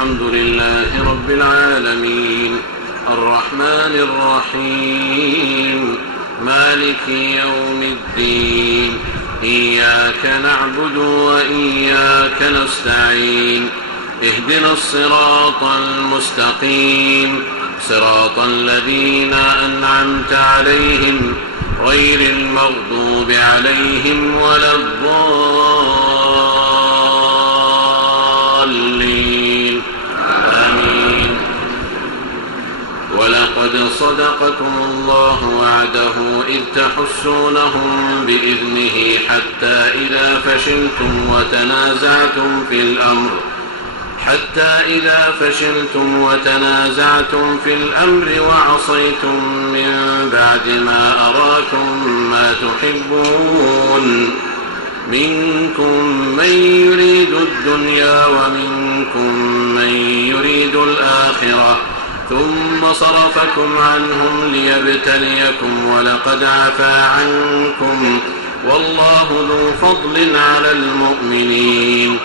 الحمد لله رب العالمين الرحمن الرحيم مالك يوم الدين إياك نعبد وإياك نستعين اهدنا الصراط المستقيم صراط الذين أنعمت عليهم غير المغضوب عليهم ولا الضالين آمين. ولقد صدقكم الله وعده إذ تحسونهم بإذنه حتى إذا فشلتم وتنازعتم في الأمر وعصيتم من بعد ما أراكم ما تحبون منكم من يريد الدنيا ومنكم من يريد الآخرة ثم صرفكم عنهم ليبتليكم ولقد عفا عنكم والله ذو فضل على المؤمنين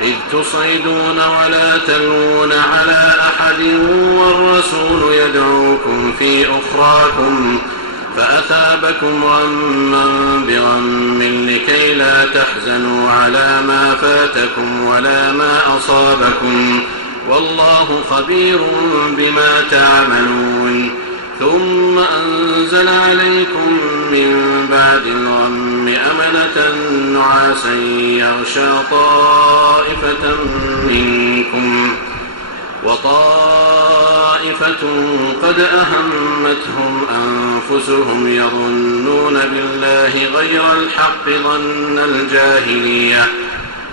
إذ تصعدون ولا تلوون على أحد والرسول يدعوكم في أخراكم فأثابكم غما بغم لكي لا تحزنوا على ما فاتكم ولا ما أصابكم والله خبير بما تعملون ثم أنزل عليكم من بعد الغم أمنة نعاسا يغشى طائفة منكم وطائفة قد أهمتهم أنفسهم يظنون بالله غير الحق ظن الجاهلية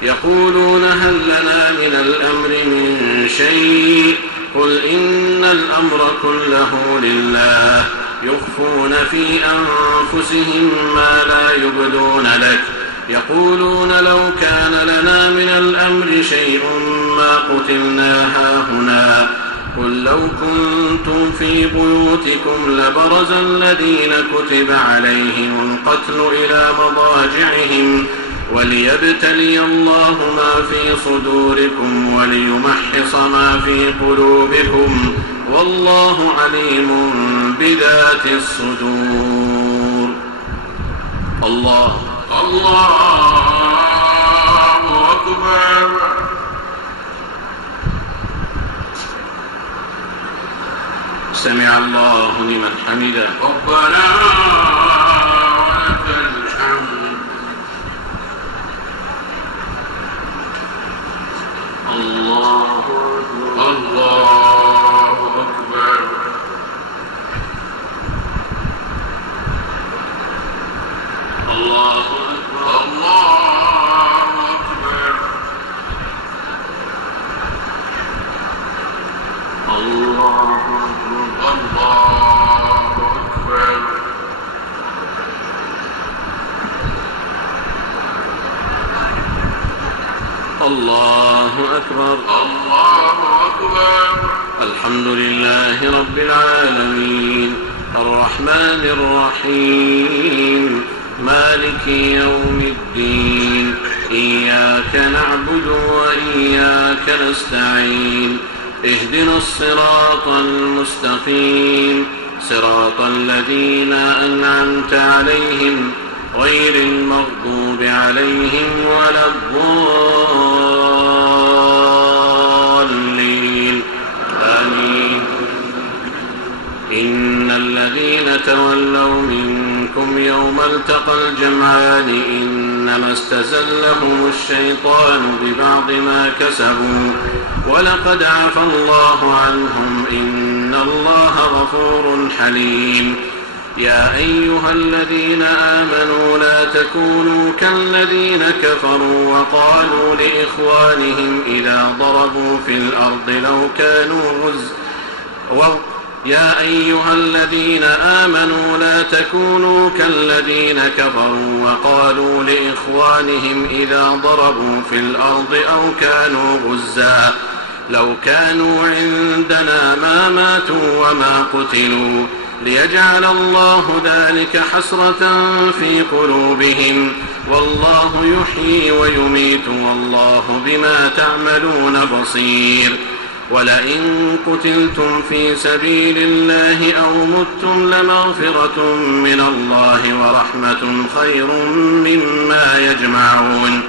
يقولون هل لنا من الأمر من شيء قل إن الأمر كله لله يخفون في أنفسهم ما لا يبدون لك يقولون لو كان لنا من الأمر شيء ما قتلنا هاهنا قل لو كنتم في بيوتكم لبرز الذين كتب عليهم القتل إلى مضاجعهم وليبتلي الله ما في صدوركم وليمحص ما في قلوبكم والله عليم بذات الصدور. الله أكبر. سمع الله لمن حمده ربنا ولك الحمد. الله أكبر. الله أكبر. الله أكبر. الله أكبر. الله أكبر. الحمد لله رب العالمين الرحمن الرحيم مالك يوم الدين إياك نعبد وإياك نستعين اهدنا الصراط المستقيم صراط الذين أنعمت عليهم غير المغضوب عليهم ولا الضالين آمين. إن الذين تولوا منكم يوم التقى الجمعان إنما استزلهم الشيطان ببعض ما كسبوا ولقد عفا الله عنهم إن الله غفور حليم. يا أيها الذين آمنوا لا تكونوا كالذين كفروا وقالوا لإخوانهم إذا ضربوا في الأرض يا أيها الذين آمنوا لا تكونوا كالذين كفروا وقالوا لإخوانهم إذا ضربوا في الأرض أو كانوا غزا لو كانوا عندنا ما ماتوا وما قتلوا ليجعل الله ذلك حسرة في قلوبهم والله يحيي ويميت والله بما تعملون بصير. ولئن قتلتم في سبيل الله أو متم لمغفرة من الله ورحمة خير مما يجمعون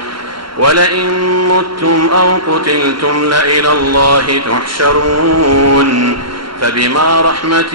ولئن متم أو قتلتم لإلى الله تحشرون فبما رحمة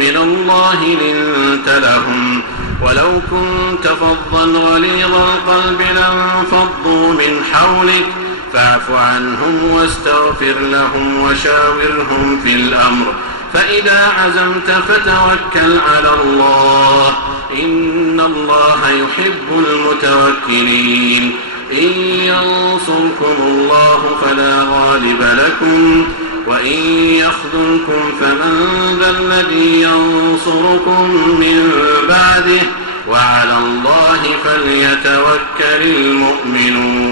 من الله لنت لهم ولو كنت فظا غليظ القلب لانفضوا من حولك فاعف عنهم واستغفر لهم وشاورهم في الأمر فإذا عزمت فتوكل على الله إن الله يحب المتوكلين إن ينصركم الله فلا غالب لكم وإن يخذلكم فمن ذا الذي ينصركم من بعده وعلى الله فليتوكل المؤمنون.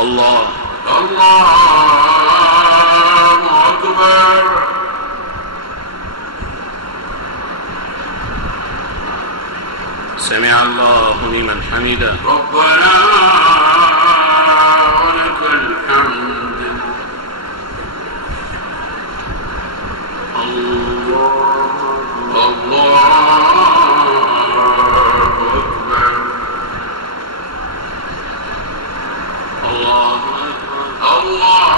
الله أكبر. سمع الله لمن حمده. ربنا ولك الحمد. الله أكبر. الله أكبر. الله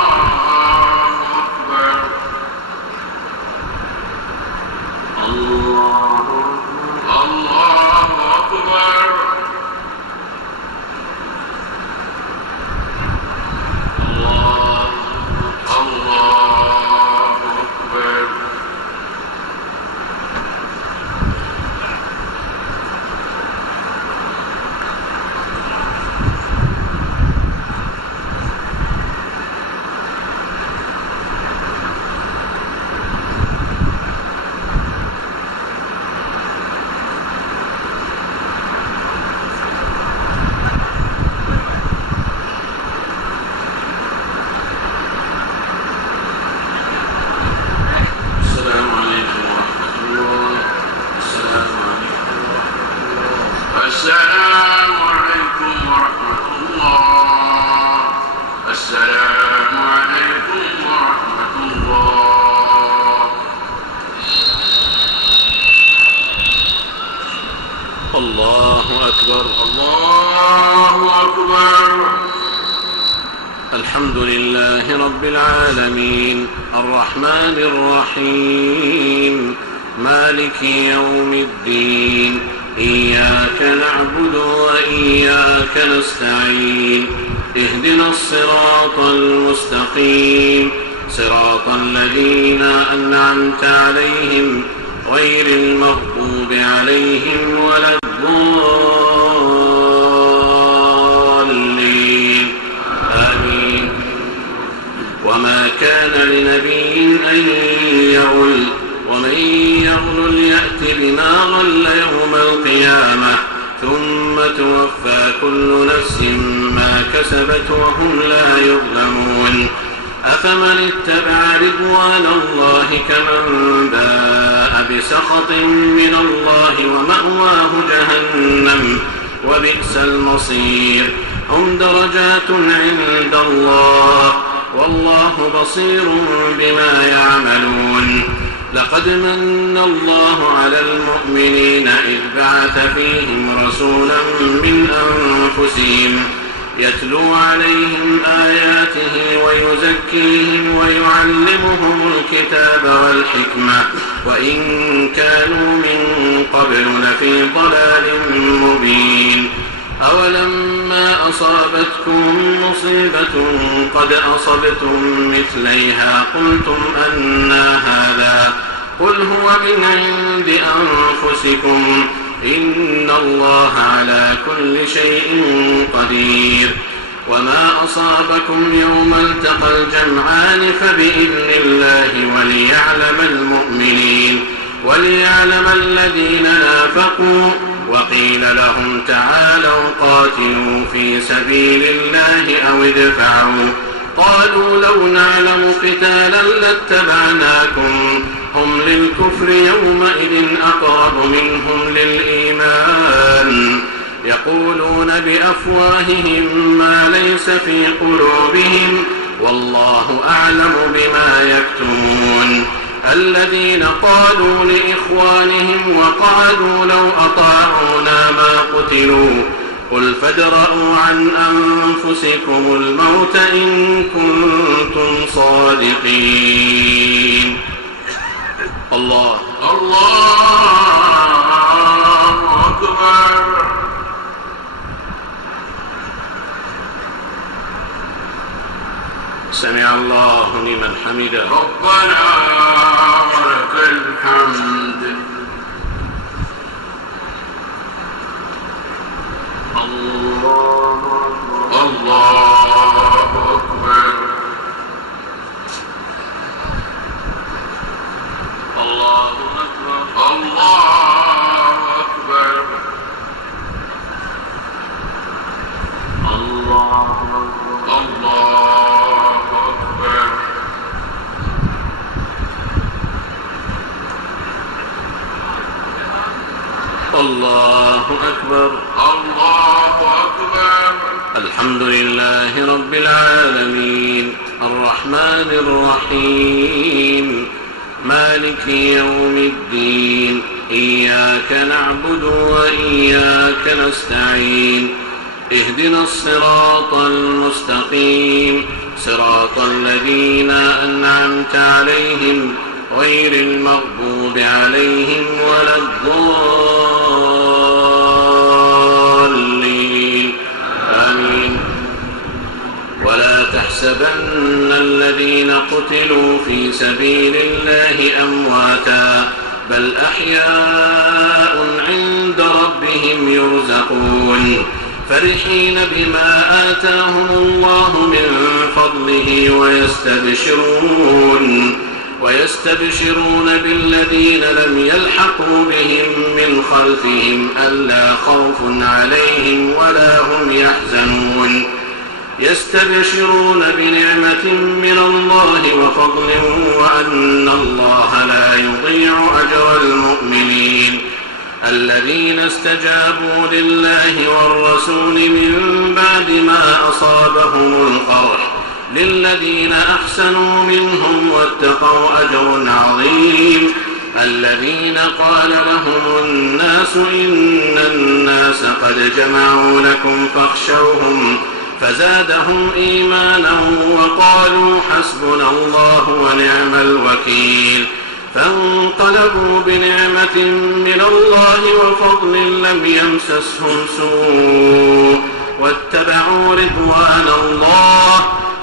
أكبر. السلام عليكم ورحمة الله. السلام عليكم ورحمة الله. الله أكبر. الله أكبر. الحمد لله رب العالمين الرحمن الرحيم مالك يوم الدين إياك نعبد وإياك نستعين اهدنا الصراط المستقيم صراط الذين أنعمت عليهم غير المغضوب عليهم ولا الضالين آمين. وما كان لنبي أن يغل ومن يغل يأت بما غل يوم القيامة ثم توفى كل نفس ما كسبت وهم لا يظلمون. أفمن اتبع رضوان الله كمن باء بسخط من الله ومأواه جهنم وبئس المصير. هم درجات عند الله والله بصير بما يعملون. لقد من الله على المؤمنين إذ بعث فيهم رسولا من أنفسهم يتلو عليهم آياته ويزكيهم ويعلمهم الكتاب والحكمة وإن كانوا من قبل لفي ضلال مبين. أولما أصابتكم مصيبة قد أصبتم مثليها قلتم أنى هذا قل هو من عند أنفسكم إن الله على كل شيء قدير. وما أصابكم يوم التقى الجمعان فبإذن الله وليعلم الذين نافقوا وقيل لهم تعالوا قاتلوا في سبيل الله أو ادفعوا قالوا لو نعلم قتالا لاتبعناكم هم للكفر يومئذ أقرب منهم للإيمان يقولون بأفواههم ما ليس في قلوبهم والله أعلم بما يكتمون. الذين قالوا لإخوانهم وقعدوا لو أطاعونا ما قتلوا قل فادرءوا عن أنفسكم الموت إن كنتم صادقين. الله أكبر. سمع الله لمن حمده. ربنا ولك الحمد. الله أكبر. الله أكبر. الله أكبر. الله أكبر. الله أكبر. الله أكبر. الحمد لله رب العالمين الرحمن الرحيم مالك يوم الدين إياك نعبد وإياك نستعين اهدنا الصراط المستقيم صراط الذين أنعمت عليهم غير المغضوب عليهم ولا الضالين آمين. ولا تحسبن الذين قتلوا في سبيل الله أمواتا بل أحياء عند ربهم يرزقون فرحين بما آتاهم الله من فضله ويستبشرون بالذين لم يلحقوا بهم من خلفهم ألا خوف عليهم ولا هم يحزنون يستبشرون بنعمة من الله وفضل وأن الله لا يضيع أجر المؤمنين الذين استجابوا لله والرسول من بعد ما أصابهم القرح للذين أحسنوا منهم واتقوا أجر عظيم الذين قال لهم الناس إن الناس قد جمعوا لكم فاخشوهم فزادهم إيمانا وقالوا حسبنا الله ونعم الوكيل فانقلبوا بنعمة من الله وفضل لم يمسسهم سوء واتبعوا رضوان الله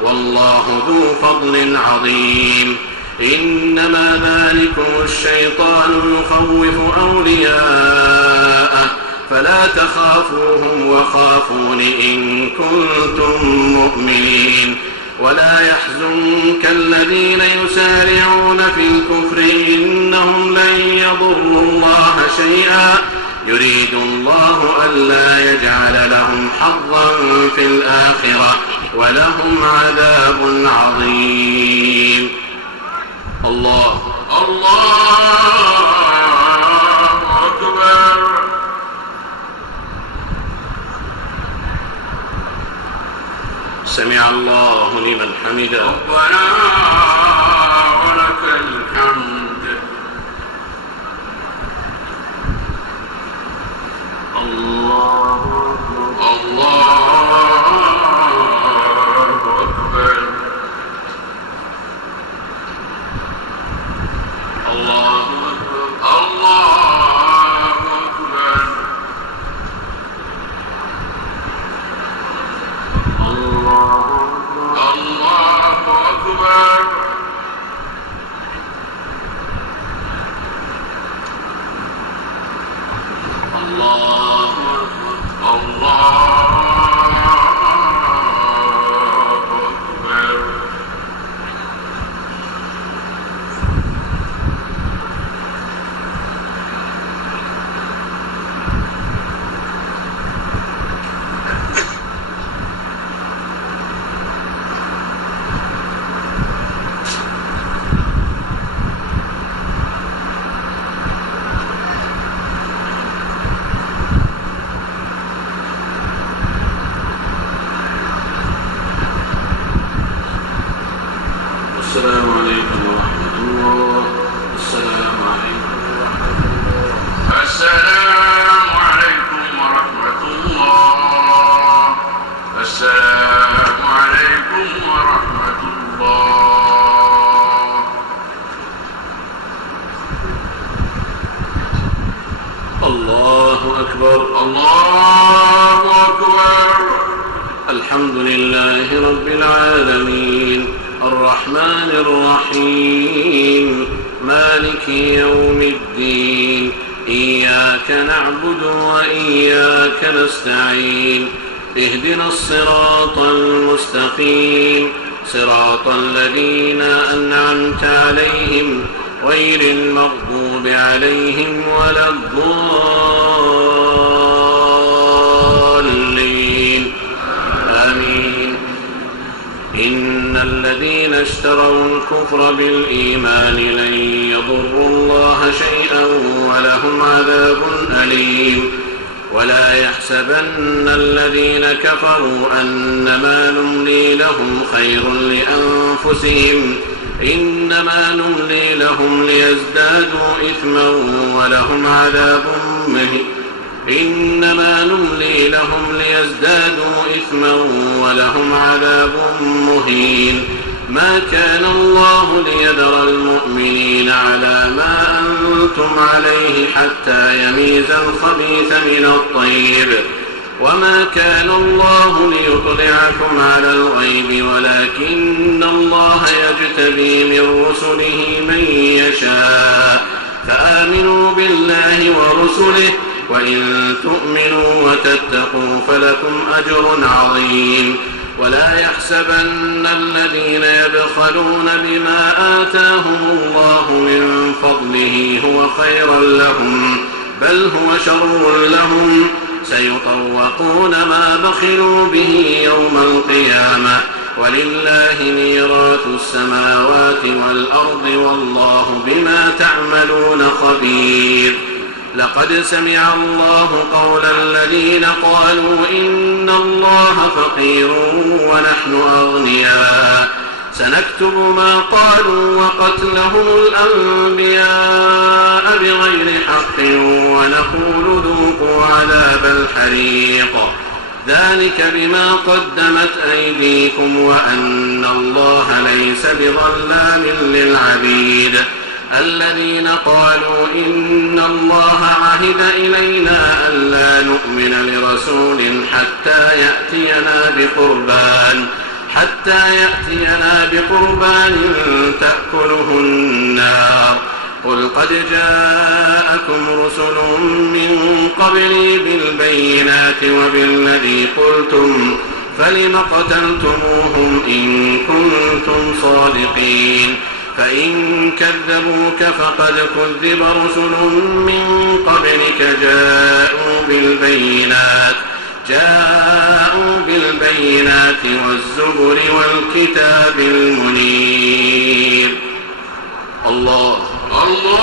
والله ذو فضل عظيم إنما ذلكم الشيطان يخوف أولياءه فلا تخافوهم وخافون إن كنتم مؤمنين ولا يحزنك الذين يسارعون في الكفر إنهم لن يضروا الله شيئا يريد الله ألا يجعل لهم حظا في الآخرة ولهم عذاب عظيم. الله أكبر. سمع الله لمن حمده. ربنا ولك الحمد. الله أكبر. الله أكبر. الله أكبر. الله أكبر. أكبر. الله أكبر. الحمد لله رب العالمين الرحمن الرحيم مالك يوم الدين إياك نعبد وإياك نستعين اهدنا الصراط المستقيم صراط الذين أنعمت عليهم غير المغضوب عليهم ولا الضالين آمين. إن الذين اشتروا الكفر بالإيمان لن يضروا الله شيئا ولهم عذاب أليم. ولا يحسبن الذين كفروا أنما نملي لهم خير لأنفسهم إنما نملي لهم ليزدادوا إثما ولهم عذاب مهين. إنما نملي لهم ليزدادوا إثما ولهم عذاب مهين. ما كان الله ليذر المؤمنين على ما أنتم عليه حتى يميز الخبيث من الطيب وما كان الله ليطلعكم على الغيب ولكن الله يجتبي من رسله من يشاء فآمنوا بالله ورسله وإن تؤمنوا وتتقوا فلكم أجر عظيم. ولا يحسبن الذين يبخلون بما آتاهم الله من فضله هو خيرا لهم بل هو شر لهم سيطوقون ما بخلوا به يوم القيامة ولله ميراث السماوات والأرض والله بما تعملون خبير. لقد سمع الله قول الذين قالوا إن الله فقير ونحن أغنياء سنكتب ما قالوا وقتلهم الأنبياء بغير حق ونقول ذوقوا عذاب الحريق ذلك بما قدمت أيديكم وأن الله ليس بظلام للعبيد. الذين قالوا إن الله عهد إلينا ألا نؤمن لرسول حتى يأتينا بقربان تأكله النار قل قد جاءكم رسل من قبلي بالبينات وبالذي قلتم فلم قتلتموهم إن كنتم صادقين. فإن كذبوك فقد كذب رسل من قبلك جاءوا بالبينات والزبر والكتاب المنير. الله أكبر.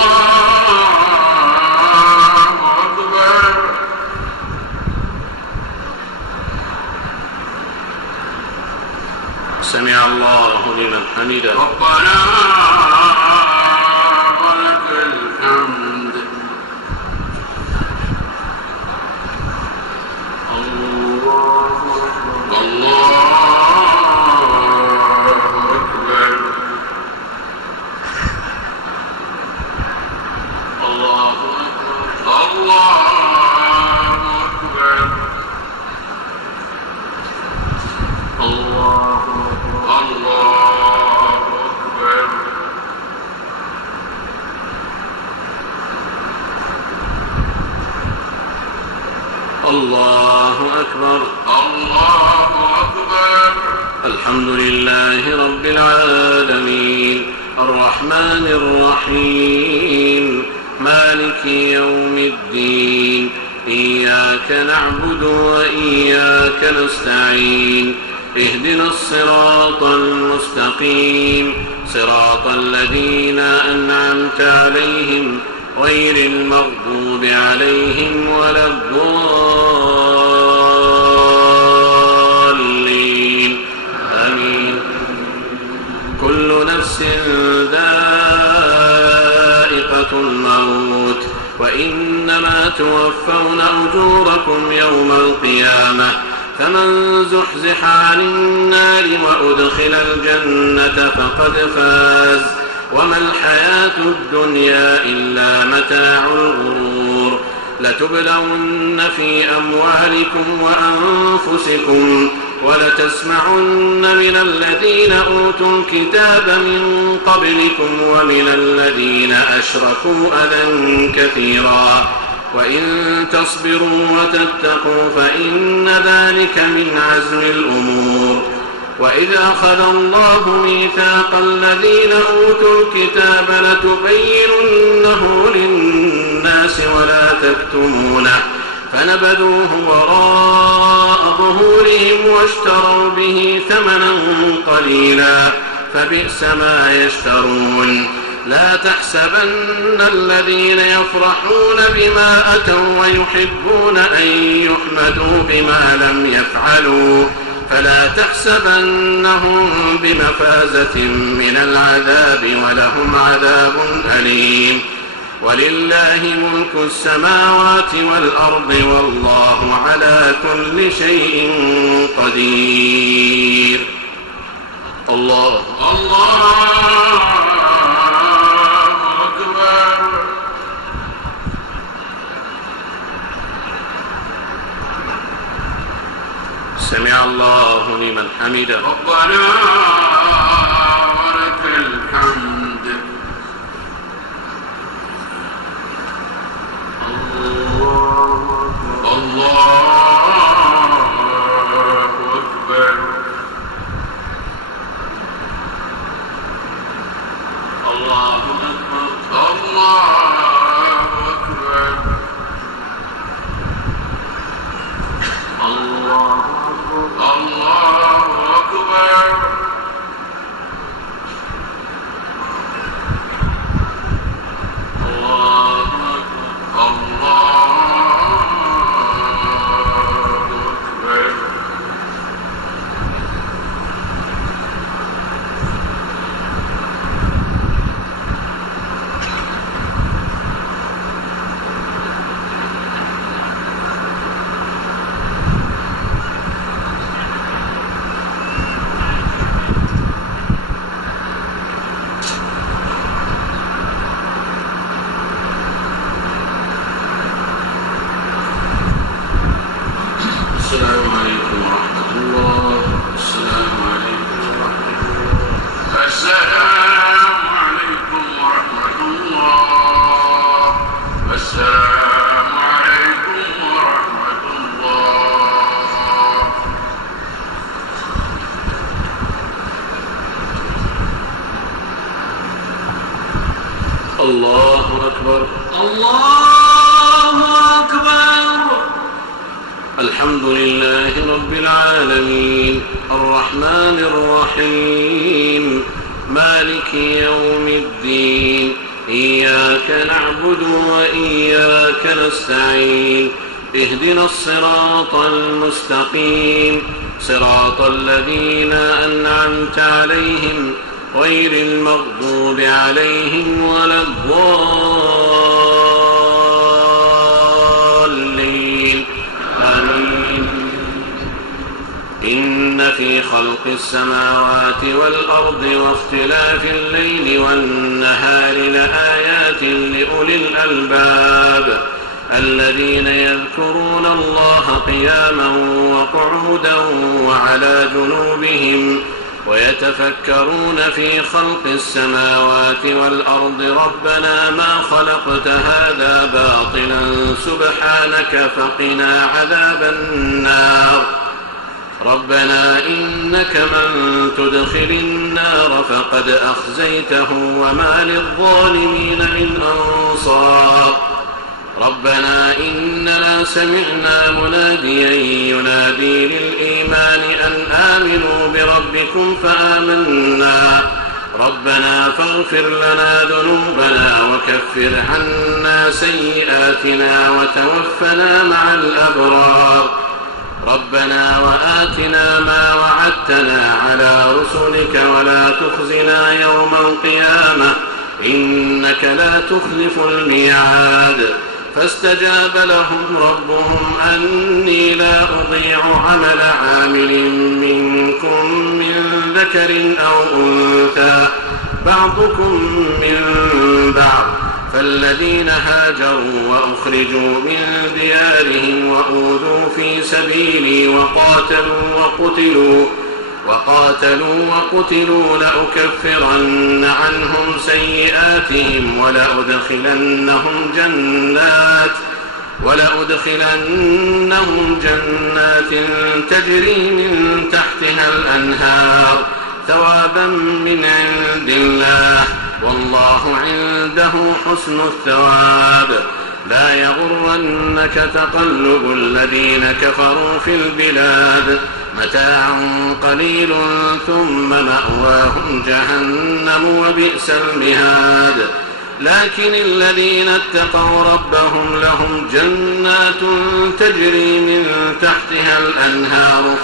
سمع الله لمن حمده. ربنا ولك الحمد. الله أكبر. الله أكبر. الله أكبر. الله أكبر. الله أكبر. الحمد لله رب العالمين الرحمن الرحيم مالك يوم الدين إياك نعبد وإياك نستعين اهدنا الصراط المستقيم صراط الذين أنعمت عليهم غير المغضوب عليهم ولا الضالين آمين. كل نفس ذائقة الموت وإنما توفون أجوركم يوم القيامة فمن زحزح عن النار وأدخل الجنة فقد فاز وما الحياة الدنيا إلا متاع الغرور. لتبلون في أموالكم وأنفسكم ولتسمعن من الذين أوتوا الكتاب من قبلكم ومن الذين أشركوا أذى كثيرا وإن تصبروا وتتقوا فإن ذلك من عزم الأمور. وإذ أخذ الله ميثاق الذين أوتوا الكتاب لتبيننه للناس ولا تكتمونه فنبذوه وراء ظهورهم واشتروا به ثمنا قليلا فبئس ما يشترون. لا تحسبن الذين يفرحون بما أتوا ويحبون أن يحمدوا بما لم يفعلوا فلا تحسبنهم بمفازة من العذاب ولهم عذاب أليم. ولله ملك السماوات والأرض والله على كل شيء قدير. الله أكبر. سمع الله لمن حمده. ربنا ولك الحمد. الله أكبر. الله أكبر. الله أكبر. الله أكبر. السلام عليكم ورحمة الله. السلام عليكم ورحمة الله. السلام عليكم ورحمة الله. السلام عليكم ورحمة الله. الله أكبر. الله أكبر. الحمد لله رب العالمين الرحمن الرحيم مالك يوم الدين إياك نعبد وإياك نستعين اهدنا الصراط المستقيم صراط الذين أنعمت عليهم غير المغضوب عليهم ولا الضالين آمين. إن في خلق السماوات والأرض واختلاف الليل والنهار لآيات لأولي الألباب الذين يذكرون الله قياما وقعودا وعلى جنوبهم ويتفكرون في خلق السماوات والأرض ربنا ما خلقت هذا باطلا سبحانك فقنا عذاب النار. ربنا إنك من تدخل النار فقد أخزيته وما للظالمين من أنصار. ربنا إننا سمعنا مناديا ينادي للإيمان أن آمنوا بربكم فآمنا. ربنا فاغفر لنا ذنوبنا وكفر عنا سيئاتنا وتوفنا مع الأبرار. ربنا وآتنا ما وعدتنا على رسلك ولا تخزنا يوم القيامة إنك لا تخلف الميعاد. فاستجاب لهم ربهم أني لا أضيع عمل عامل منكم من ذكر أو أنثى بعضكم من بعض فالذين هاجروا وأخرجوا من ديارهم وأوذوا في سبيلي وقاتلوا لأكفرن عنهم سيئاتهم ولأدخلنهم جنات تجري من تحتها الأنهار ثوابا من عند الله والله عنده حسن الثواب. لا يغرنك تقلب الذين كفروا في البلاد متاع قليل ثم مأواهم جهنم وبئس المهاد. لكن الذين اتقوا ربهم لهم جنات تجري من تحتها الأنهار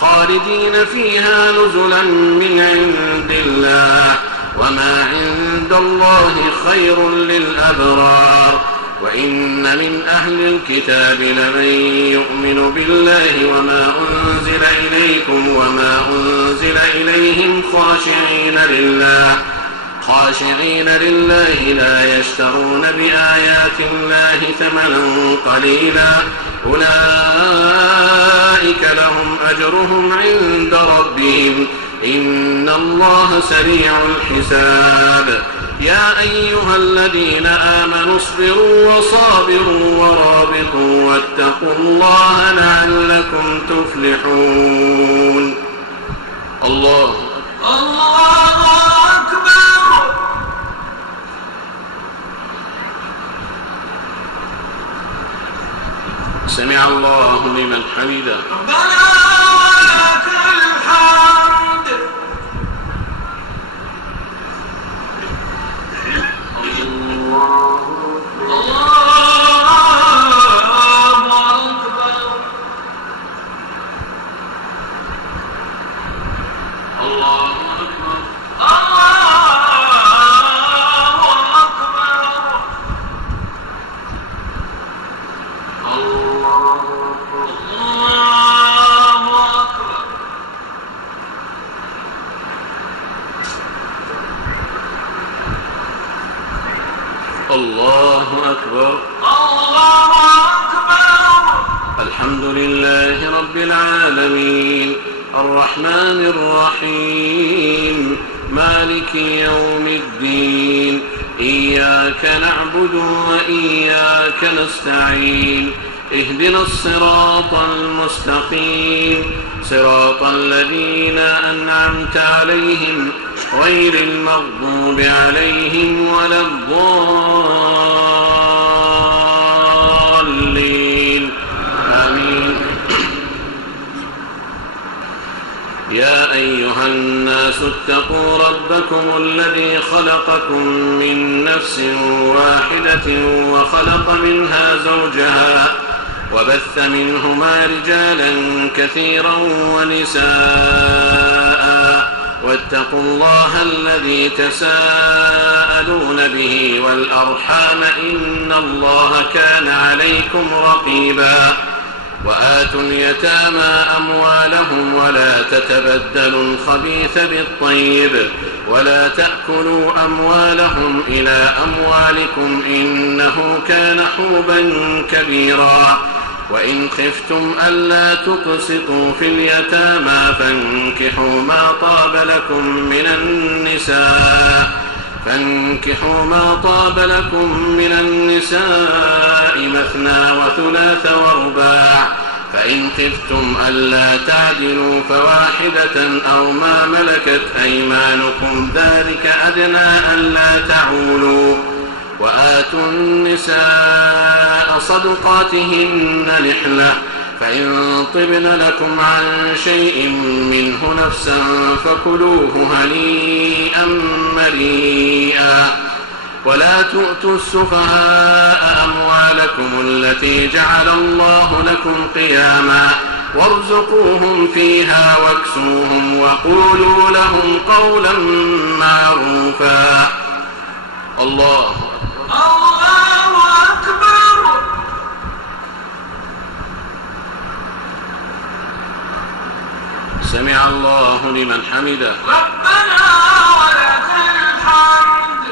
خالدين فيها نزلا من عند الله وما عند الله خير للأبرار. وإن من أهل الكتاب لمن يؤمن بالله وما أنزل إليكم وما أنزل إليهم خاشعين لله لا يشترون بآيات الله ثمنا قليلا أولئك لهم أجرهم عند ربهم إن الله سريع الحساب. يا أيها الذين آمنوا اصبروا وصابروا ورابطوا واتقوا الله لعلكم تفلحون. الله أكبر. سمع الله لمن حمده. ربنا ولك الحمد. الله أكبر. الحمد لله رب العالمين الرحمن الرحيم مالك يوم الدين إياك نعبد وإياك نستعين اهدنا الصراط المستقيم صراط الذين أنعمت عليهم غير المغضوب عليهم ولا الضالين آمين. يا أيها الناس اتقوا ربكم الذي خلقكم من نفس واحدة وخلق منها زوجها وبث منهما رجالا كثيرا ونساء واتقوا الله الذي تساءلون به والأرحام إن الله كان عليكم رقيبا. وآتوا اليتامى أموالهم ولا تتبدلوا الخبيث بالطيب ولا تأكلوا أموالهم إلى أموالكم إنه كان حوبا كبيرا. وإن خفتم ألا تقسطوا في اليتامى فانكحوا ما طاب لكم من النساء مثنى وثلاث ورباع فإن خفتم ألا تعدلوا فواحدة أو ما ملكت أيمانكم ذلك أدنى ألا تعولوا. وآتوا النساء صدقاتهن نحلة فإن طبن لكم عن شيء منه نفسا فكلوه هنيئا مريئا. ولا تؤتوا السفهاء أموالكم التي جعل الله لكم قياما وارزقوهم فيها واكسوهم وقولوا لهم قولا معروفا. الله أكبر. سمع الله لمن حمده. ربنا ولك الحمد.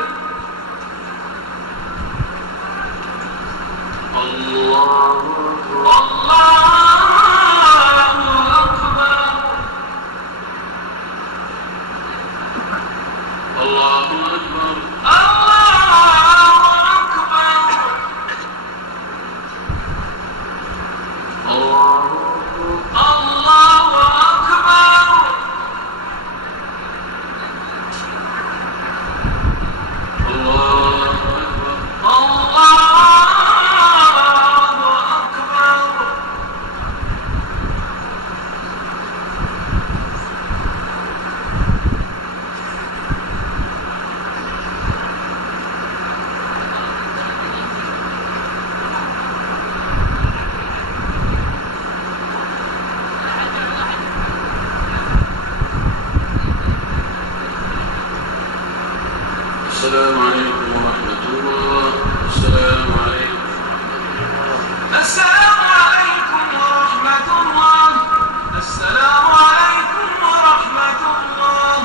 السلام عليكم ورحمة الله. السلام عليكم. السلام عليكم ورحمة الله. السلام عليكم ورحمة الله.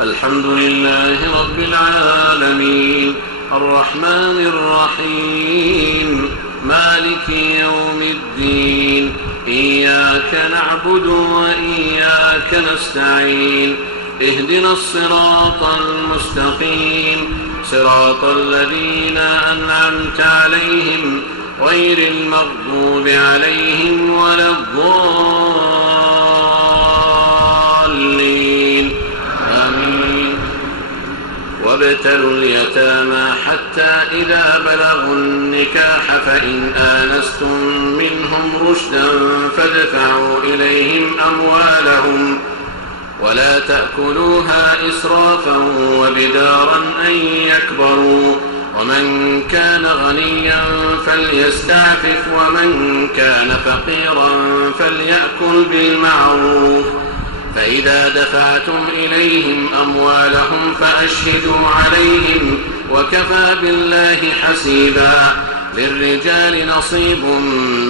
الحمد لله رب العالمين الرحمن الرحيم مالك يوم الدين إياك نعبد وإياك نستعين اهدنا الصراط المستقيم صراط الذين أنعمت عليهم غير المغضوب عليهم ولا الضالين آمين. وابتلوا اليتامى حتى إذا بلغوا النكاح فإن آنستم منهم رشدا فادفعوا إليهم أموالهم ولا تأكلوها إسرافا وبدارا أن يكبروا ومن كان غنيا فليستعفف ومن كان فقيرا فليأكل بالمعروف فإذا دفعتم إليهم أموالهم فأشهدوا عليهم وكفى بالله حسيبا. للرجال نصيب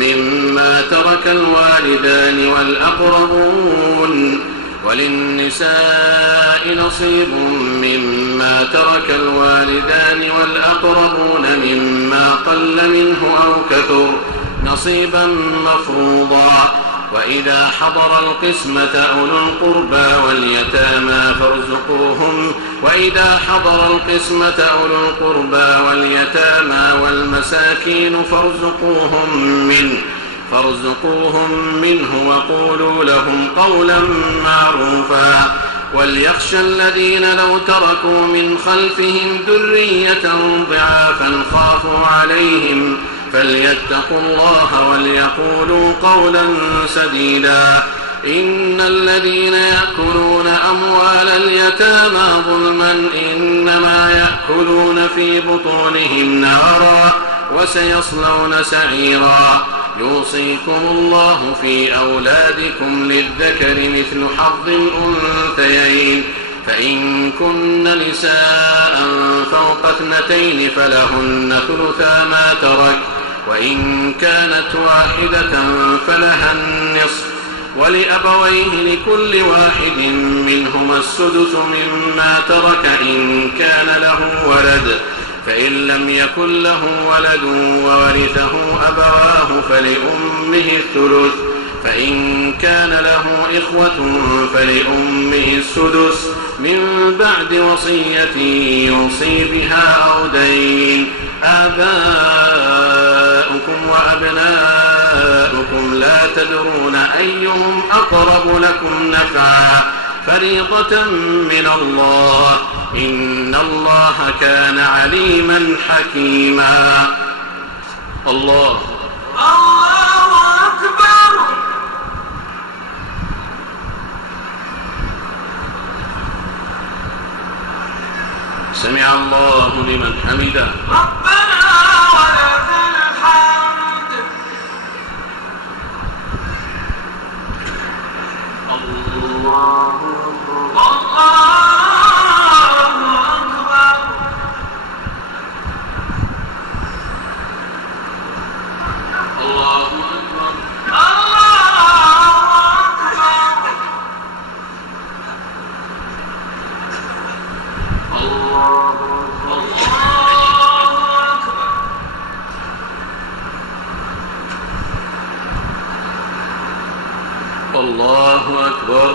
مما ترك الوالدان والأقربون وللنساء نصيب مما ترك الوالدان والأقربون مما قل منه أو كثر نصيبا مفروضا. وإذا حضر القسمة أولو القربى واليتامى والمساكين فارزقوهم منه وقولوا لهم قولا معروفا. وليخشى الذين لو تركوا من خلفهم ذرية ضعافا خافوا عليهم فليتقوا الله وليقولوا قولا سديدا. إن الذين يأكلون أموال اليتامى ظلما إنما يأكلون في بطونهم نارا وسيصلون سعيرا. يوصيكم الله في أولادكم للذكر مثل حظ الأنثيين فإن كن نساء فوق 2 فلهن ثلثا ما ترك وإن كانت واحدة فلها النصف ولأبويه لكل واحد منهما السدس مما ترك إن كان له ولد فإن لم يكن له ولد وورثه أبواه فلأمه الثلث فإن كان له إخوة فلأمه السدس من بعد وصية يوصي بها أو دين. آباؤكم وأبناؤكم لا تدرون أيهم أقرب لكم نفعا فريضة من الله إن الله كان عليما حكيما. الله أكبر. سمع الله لمن حمده. ربنا ولك الحمد. الله الله أكبر.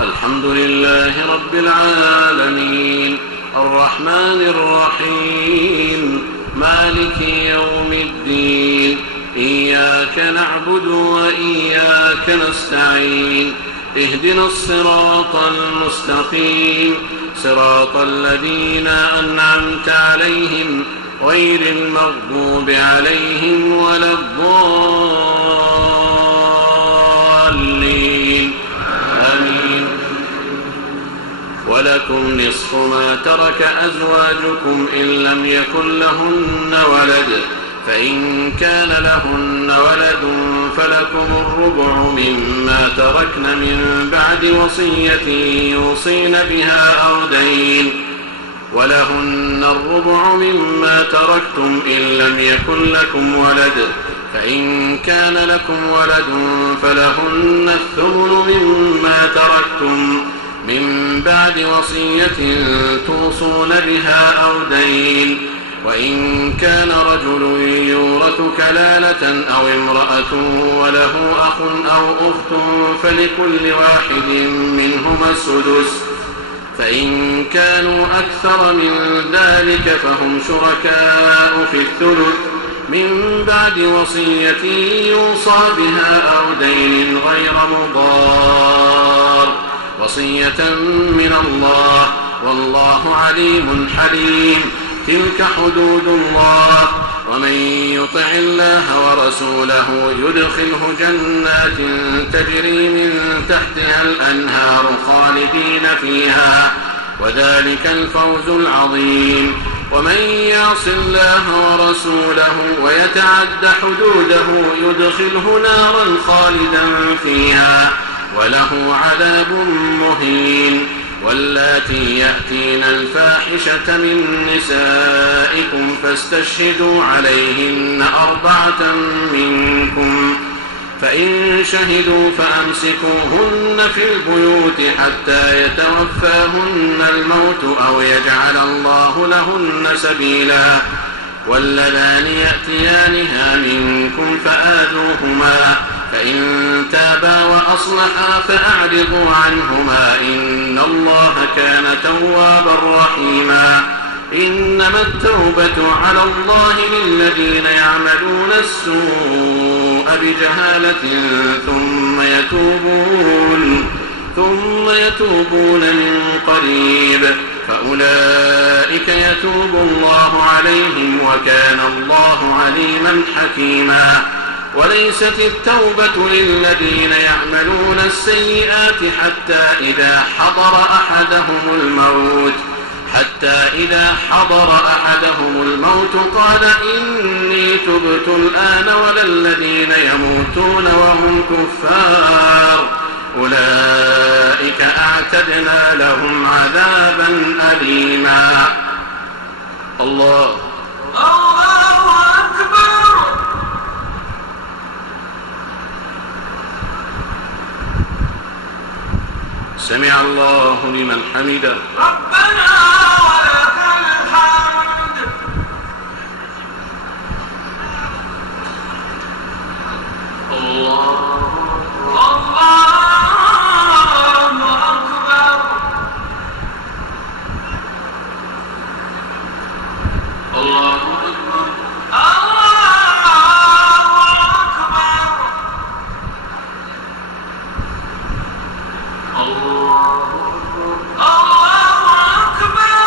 الحمد لله رب العالمين الرحمن الرحيم مالك يوم الدين إياك نعبد وإياك نستعين اهدنا الصراط المستقيم صراط الذين أنعمت عليهم غير المغضوب عليهم ولا الضالين آمين. ولكم نصف ما ترك أزواجكم إن لم يكن لهن ولد فإن كان لهن ولد فلكم الربع مما تركن من بعد وصية يوصين بها أو دين ولهن الربع مما تركتم إن لم يكن لكم ولد فإن كان لكم ولد فلهن الثمن مما تركتم من بعد وصية توصون بها أو دين وإن كان رجل يورث كلالة أو امرأة وله أخ أو أخت فلكل واحد منهما السدس فإن كانوا أكثر من ذلك فهم شركاء في الثلث من بعد وصية يوصى بها أو دين غير مضار وصية من الله والله عليم حليم. تلك حدود الله ومن يطع الله ورسوله يدخله جنات تجري من تحتها الأنهار خالدين فيها وذلك الفوز العظيم. ومن يعص الله ورسوله ويتعد حدوده يدخله نارا خالدا فيها وله عذاب مهين. واللاتي يأتين الفاحشة من نسائكم فاستشهدوا عليهن 4 منكم فإن شهدوا فأمسكوهن في البيوت حتى يتوفاهن الموت أو يجعل الله لهن سبيلا. واللذان يأتيانها منكم فآذوهما فإن تابا وأصلحا فأعرضوا عنهما إن الله كان توابا رحيما. إنما التوبة على الله للذين يعملون السوء بجهالة ثم يتوبون من قريب فأولئك يتوب الله عليهم وكان الله عليما حكيما. وليست التوبة للذين يعملون السيئات حتى إذا حضر أحدهم الموت قال إني تبت الآن ولا الذين يموتون وهم كفار أولئك أعتدنا لهم عذابا أليما. الله أكبر. سمع الله لمن حمده. ربنا ولك الحمد. الله أكبر. الله أكبر. الله أكبر.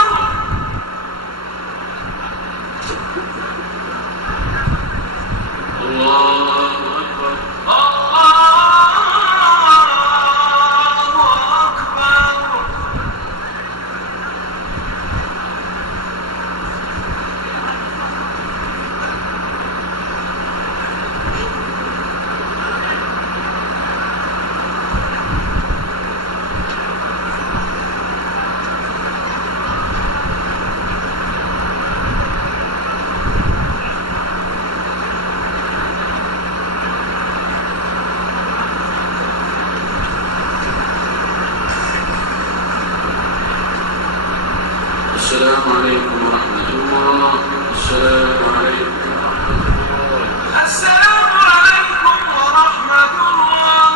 السلام عليكم ورحمة الله. السلام عليكم ورحمة الله. السلام عليكم ورحمة الله.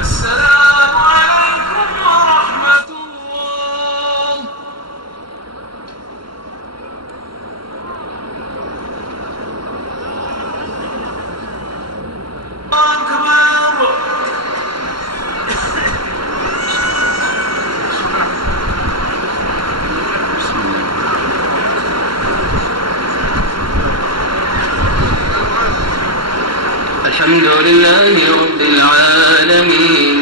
السلام عليكم ورحمة الله. أكبر. الحمد لله رب العالمين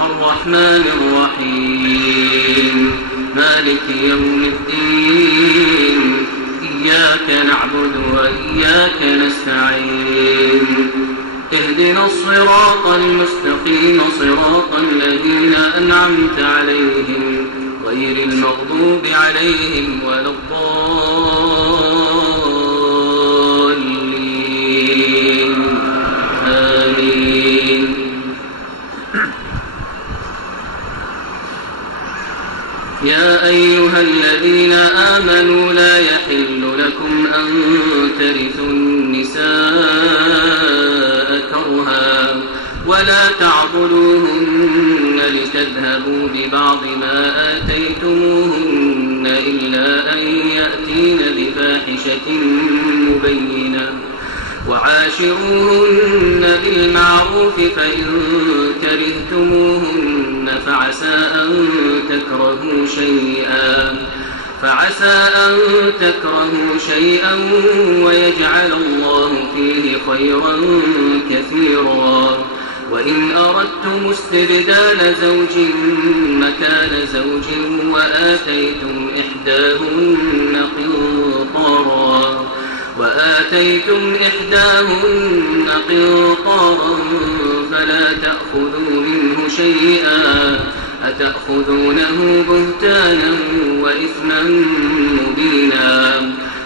الرحمن الرحيم مالك يوم الدين إياك نعبد وإياك نستعين اهدنا الصراط المستقيم صراط الذين أنعمت عليهم غير المغضوب عليهم ولا الضالين آمين. يا أيها الذين آمنوا لا يحل لكم أن ترثوا النساء كرها ولا تعضلوهن لتذهبوا ببعض ما آتيتموهن إلا أن يأتين بفاحشة مبينة وعاشروهن بالمعروف فإن كرهتموهن فعسى أن تكرهوا شيئا ويجعل الله فيه خيرا كثيرا وإن أردتم استبدال زوج مكان زوج وآتيتم إحداهن قنطارا فلا تأخذوا منه شيئا أتأخذونه بهتانا وإثما مبينا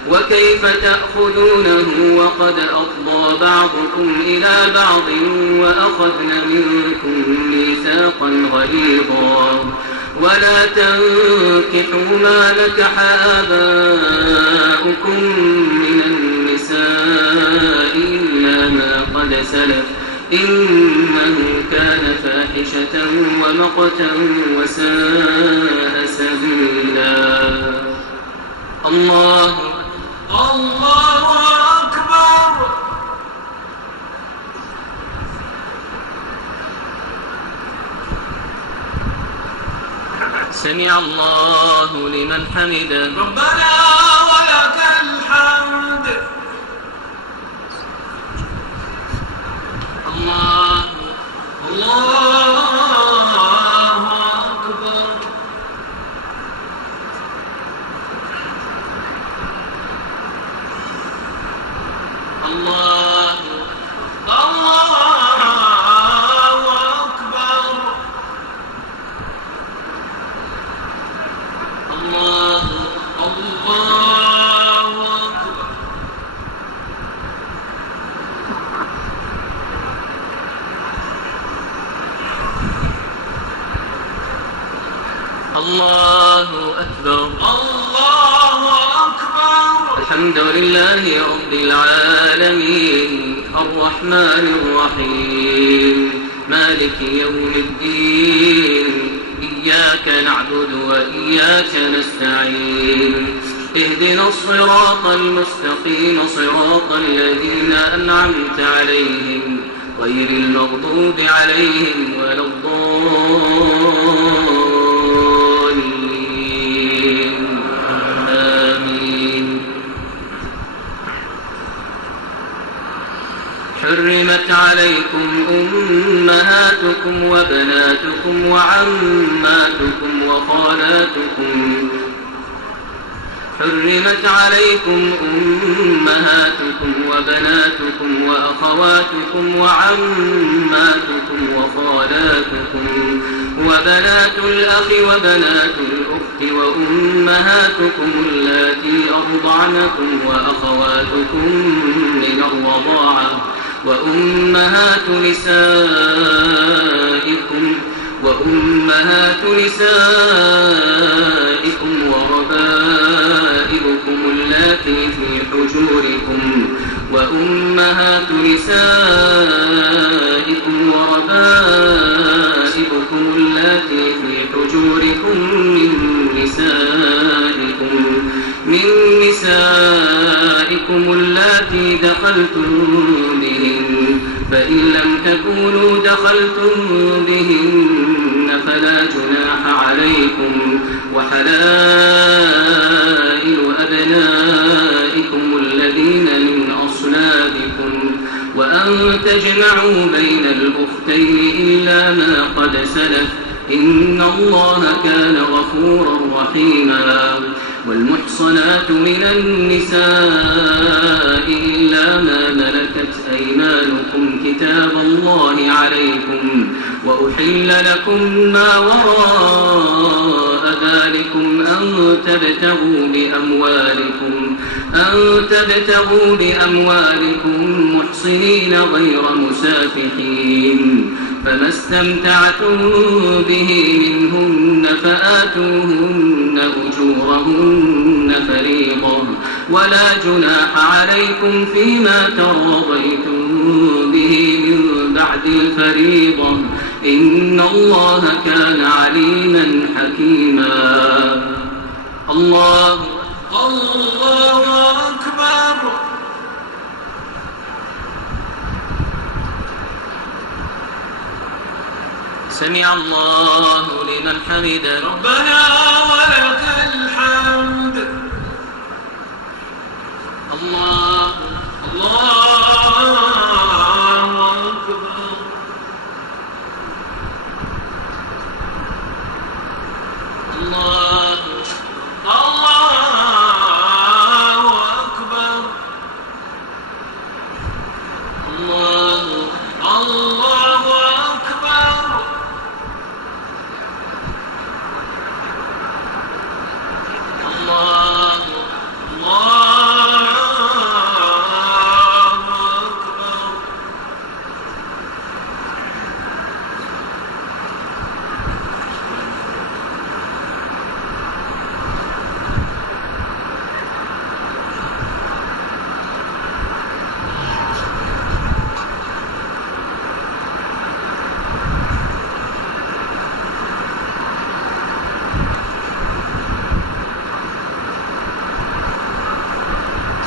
وكيف تأخذونه وقد أفضى بعضكم إلى بعض وأخذن منكم ميثاقا غليظا ولا تنكحوا ما نكح آباؤكم من النساء إلا ما قد سلف إنه كان فاحشة ومقتا وساء سبيلا. الله أكبر. سمع الله لمن حمده. ربنا ولك الحمد. الله أكبر. الله أكبر. الله أكبر. الله أكبر. الله أكبر. الحمد لله رب العالمين الرحمن الرحيم مالك يوم الدين إياك نعبد وإياك نستعين اهدنا الصراط المستقيم صراط الذين أنعمت عليهم غير المغضوب عليهم ولا الضالين آمين. حرمت عليكم أمهاتكم وبناتكم وعماتكم وخالاتكم حرمت عليكم أمهاتكم وبناتكم وأخواتكم وعماتكم وخالاتكم وبنات الأخ وبنات الأخت وأمهاتكم اللاتي أرضعنكم وأخواتكم من الرضاعة وأمهات نسائكم وربائبكم وأمهات نسائكم وربائبكم اللاتي في حجوركم من نسائكم اللاتي دخلتم بهن فإن لم تكونوا دخلتم بهن فلا جناح عليكم وحلائل أبنائكم الذين من أصلابكم وأن تجمعوا بين الأختين إلا ما قد سلف إن الله كان غفورا رحيما والمحصنات من النساء إلا ما ملكت أيمانكم كتاب الله عليكم وأحل لكم ما وراء ذلكم أن تبتغوا بأموالكم محصنين غير مسافحين فما استمتعتم به منهن فآتوهن أجورهن فريضة ولا جناح عليكم فيما تراضيتم به من بعد الفريضة إن الله كان عليما حكيما الله أكبر سمع الله لمن حمده ربنا ولك الحمد الله أكبر الله أكبر الله أكبر الله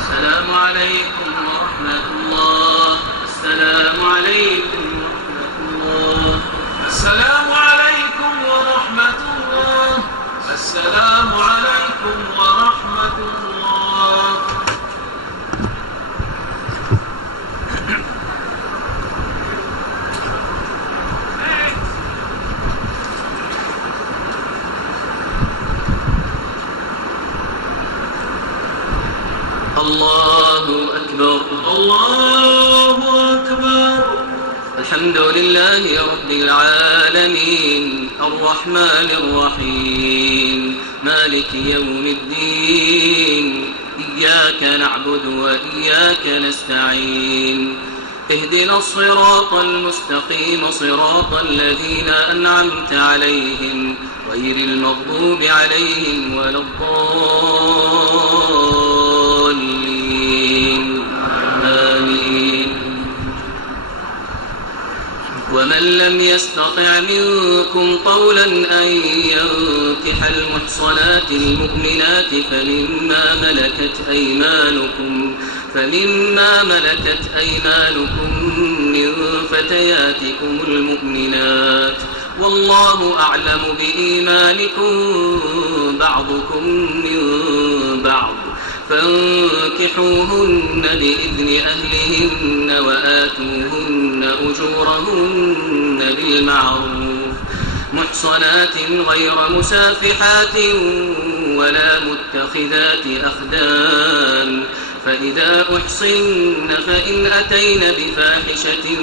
السلام عليكم ورحمة الله السلام عليكم ورحمة الله السلام عليكم ورحمة الله السلام عليكم ورحمة الله الله أكبر الله أكبر الحمد لله رب العالمين الرحمن الرحيم مالك يوم الدين إياك نعبد وإياك نستعين اهدنا الصراط المستقيم صراط الذين أنعمت عليهم غير المغضوب عليهم ولا الضالين آمين ومن لم يستطع منكم طولا أن ينكح المحصنات المؤمنات فمما ملكت أيمانكم من فتياتكم المؤمنات والله أعلم بإيمانكم بعضكم من بعض فانكحوهن بإذن أهلهن وآتوهن أجورهن بالمعروف محصنات غير مسافحات ولا متخذات أخدان فإذا أحصن فإن أتين بفاحشة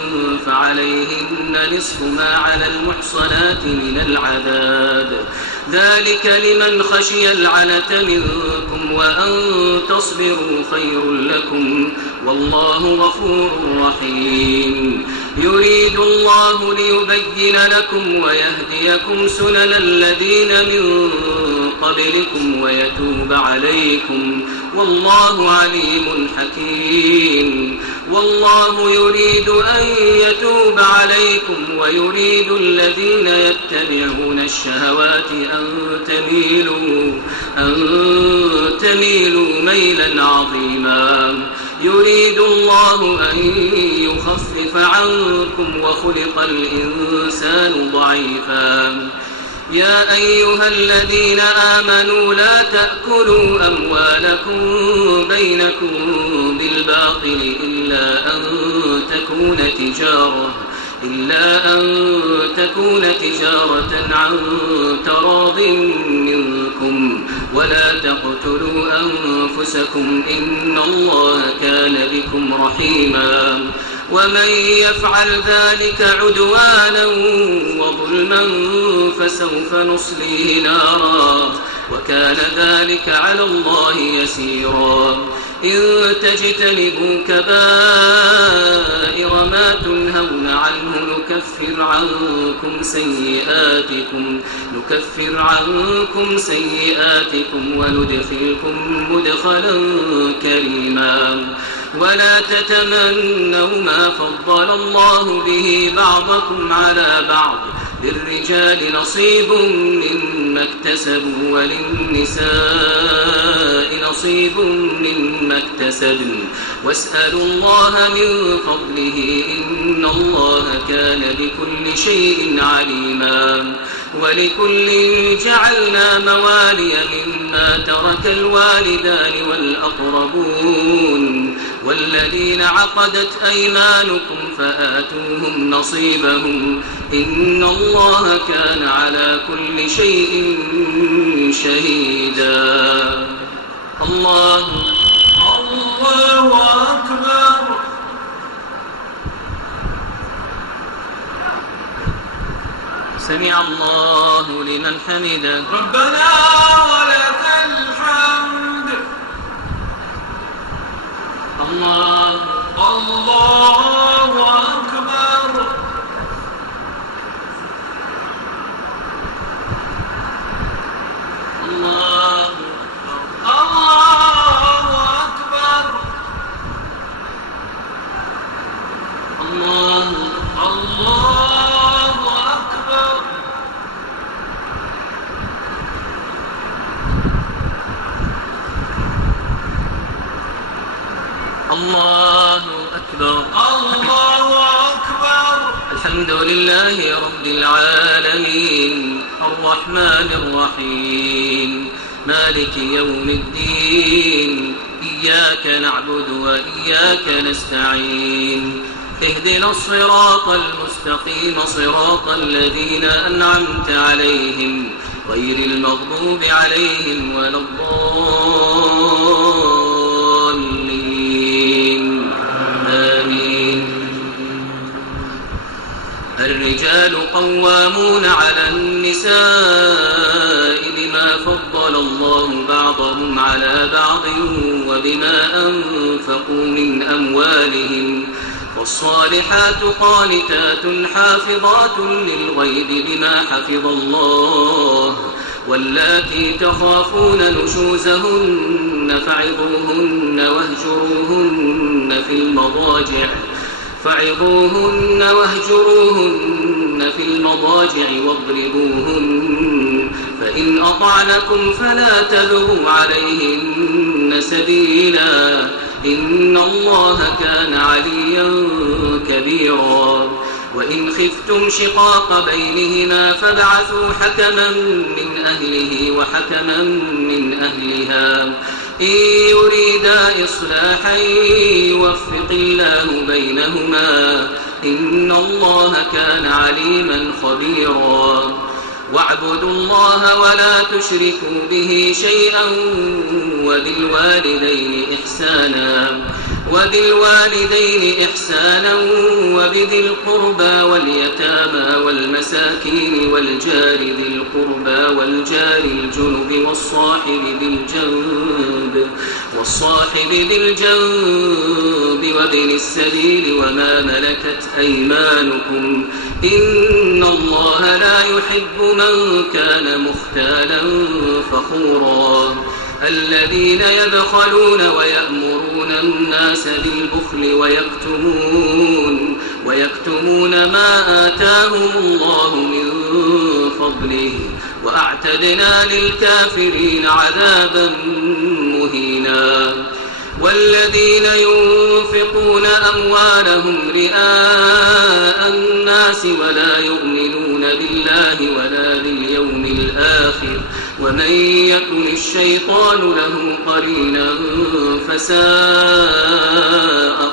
فعليهن نصف ما على المحصنات من العذاب ذلك لمن خشي العنة منكم وأن تصبروا خير لكم والله غفور رحيم يريد الله ليبين لكم ويهديكم سنن الذين من قبلكم ويتوب عليكم، والله عليم حكيم. والله يريد أن يتوب عليكم ويريد الذين يتبعون الشهوات أن تميلوا ميلا عظيما. يريد الله أن يخفف عنكم وخلق الإنسان ضعيفا. يا أيها الذين آمنوا لا تأكلوا أموالكم بينكم بالباطل إلا أن تكون تجارة عن تراض منكم، ولا تقتلوا أنفسكم إن الله كان بكم رحيما. ومن يفعل ذلك عدوانا وظلما فسوف نصليه نارا، وكان ذلك على الله يسيرا. إن تجتنبوا كبائر ما تنهون عنه نكفر عنكم سيئاتكم وندخلكم مدخلا كريما. ولا تتمنوا ما فضل الله به بعضكم على بعض، للرجال نصيب مما اكتسبوا وللنساء نصيب مما اكتسبن، واسألوا الله من فضله إن الله كان بكل شيء عليما. ولكل جعلنا موالي مما ترك الوالدان والأقربون والذين عقدت أيمانكم فآتوهم نصيبهم إن الله كان على كل شيء شهيدا. الله أكبر. سمع الله لمن حمده. ربنا ولك الحمد. الله أكبر. الله أكبر. الله أكبر. الله أكبر. الله أكبر. الحمد لله رب العالمين الرحمن الرحيم مالك يوم الدين. إياك نعبد وإياك نستعين. اهدنا الصراط المستقيم صراط الذين أنعمت عليهم غير المغضوب عليهم ولا الضالين. آمين. الرجال قوامون على النساء بما فضل الله بعضهم على بعض وبما أنفقوا من أموالهم. والصالحات قانتات حافظات للغيب بما حفظ الله. واللاتي تخافون نشوزهن فعظوهن واهجروهن في المضاجع واضربوهن. فإن أطعنكم فلا تبغوا عليهن سبيلا إن الله كان عليا كبيرا. وإن خفتم شقاق بينهما فابعثوا حكما من أهله وحكما من أهلها إن يريدا إصلاحا يوفق الله بينهما إن الله كان عليما خبيرا. واعبدوا الله ولا تشركوا به شيئا وبالوالدين إحسانا وبذي القربى واليتامى والمساكين والجار ذي القربى والجار الجنب والصاحب بالجنب وابن السبيل وما ملكت أيمانكم إن الله لا يحب من كان مختالا فخورا الذين يبخلون ويأمرون الناس بالبخل ويكتمون ما آتاهم الله من فضله وأعتدنا للكافرين عذابا مهينا والذين ينفقون أموالهم رئاء الناس ولا يؤمنون بالله ولا باليوم الآخر ومن يكن الشيطان له قرينا فساء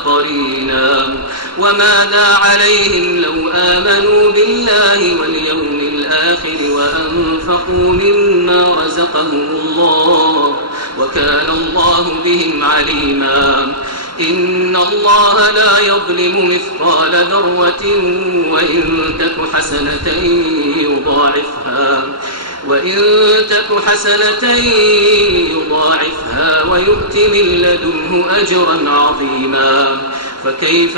قرينا وماذا عليهم لو آمنوا بالله واليوم الآخر وأنفقوا مما رزقهم الله وكان الله بهم عليما إن الله لا يظلم مثقال ذرة وإن تك حسنة يضاعفها ويؤت من لدنه أجرا عظيما فكيف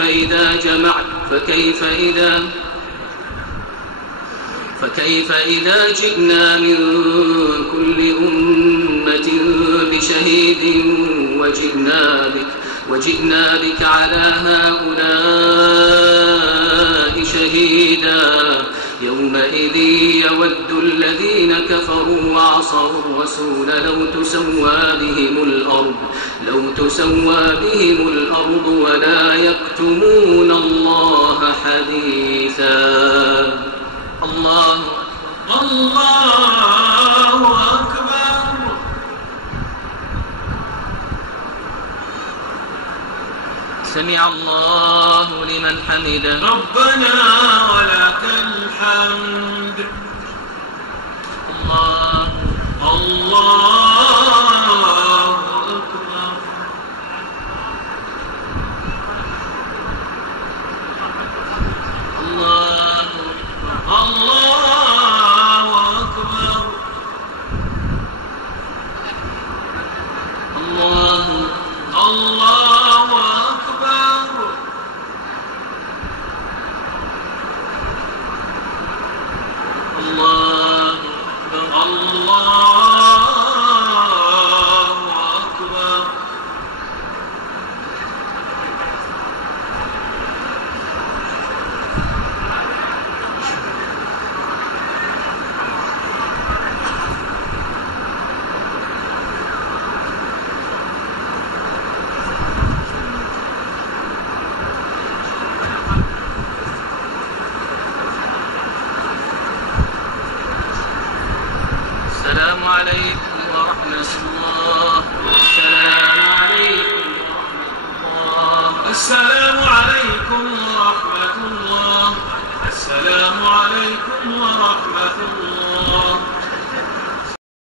إذا جئنا من كل أمة بشهيد وجئنا بك على هؤلاء شهيدا يومئذ يود الذين كفروا وعصوا الرسول لو تسوى بهم الأرض ولا يكتمون الله حديثا الله أكبر سمع الله لمن حمده ربنا ولك الحمد الله أكبر السلام عليكم ورحمة الله.